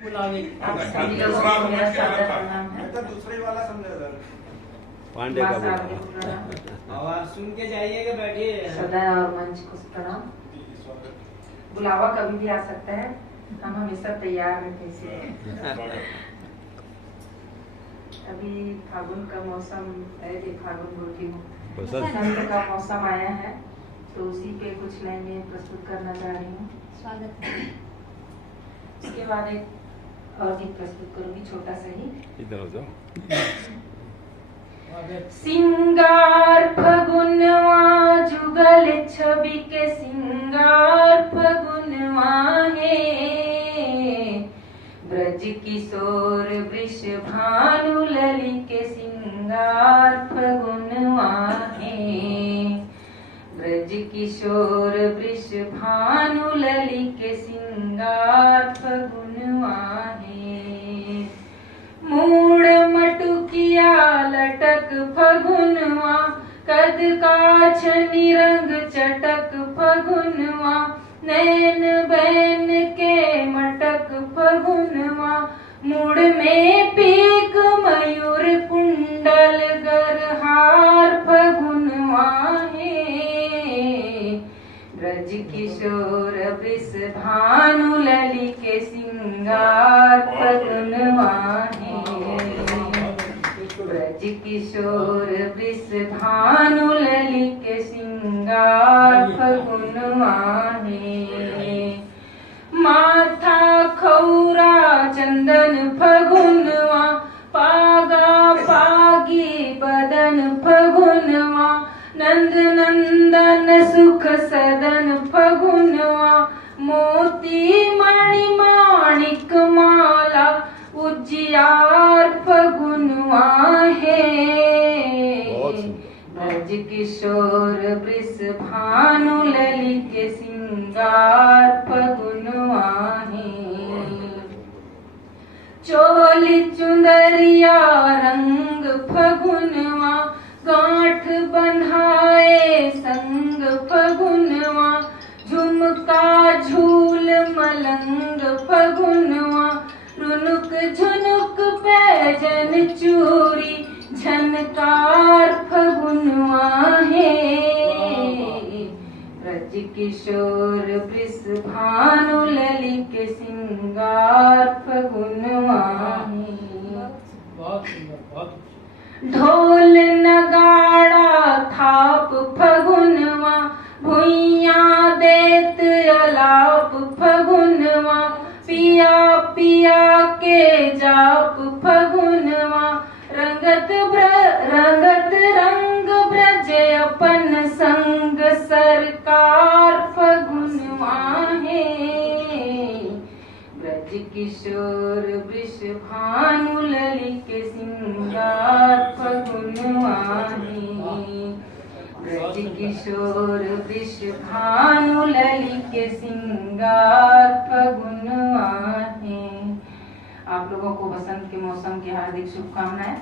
आप सभी लोगों को मेरा सादर प्रणाम है। दूसरे वाला समझा पांडे का आवाज सुन के जाइएगा, बैठिए। सदन और मंच को प्रणाम। बुलावा कभी भी आ सकता है, हम हमेशा तैयार रहते हैं। अभी फागुन का मौसम है, फागुन बोलती हूँ, बसंत का मौसम आया है, तो उसी पे कुछ नए नए प्रस्तुत करना चाह रही हूँ। स्वागत है। उसके बाद एक और गीत प्रस्तुत करूंगी, छोटा सा ही। इधर हो जाओ। सिंगार फगुनवा जुगल छवि के सिंगार फगुनवा है, ब्रज किशोर वृष भानु लली के सिंगार फगुनवा है, ब्रज किशोर वृष भानु लली के सिंगार फगुनवा है। मूड़ मटुकिया लटक फगुनवा, कद काछ निरंग चटक फगुनवा, नैन बैन के मटक फगुनवा, मूड़ में पीक मयूर कुंडल गरहार फगुनवा है, ब्रज किशोर वृष भानु लली के सिंगार फगुनवा है, ब्रज किशोर वृष भानु लली के सिंगार फगुनवा है। माथा खौरा चंदन फगुनवा, पागा पागी बदन फगुनवा, नंद नंदन सुख सदन फगुनवा, मोती मणि माणिक माला उजियार फगुनवा है, ब्रज किशोर वृष भानु लली के सिंगार फगुनवा है। चोली चुंदरिया रंग फगुनवा, गांठ बंधाए संग फगुनवा, झुमका झूल मलंग फगुनवा, रुनुक झुनुक पैजन चूरी झनकार फगुनवा है, ब्रज किशोर वृष भानु लली के सिंगार फगुनवा है। ढोल नगाड़ा थाप फगुनवा, भुइया देत अलाप फगुनवा, पिया पिया के जाप फगुनवा, रंगत रंग ब्रज अपन संग सरकार फगुनवा है, ब्रज किशोर वृष भानु लली के सिंगार फगुनवा है, ब्रज किशोर वृष भानु लली के सिंगार फगुनवा है। आप लोगों को बसंत के मौसम की हार्दिक शुभकामनाएं।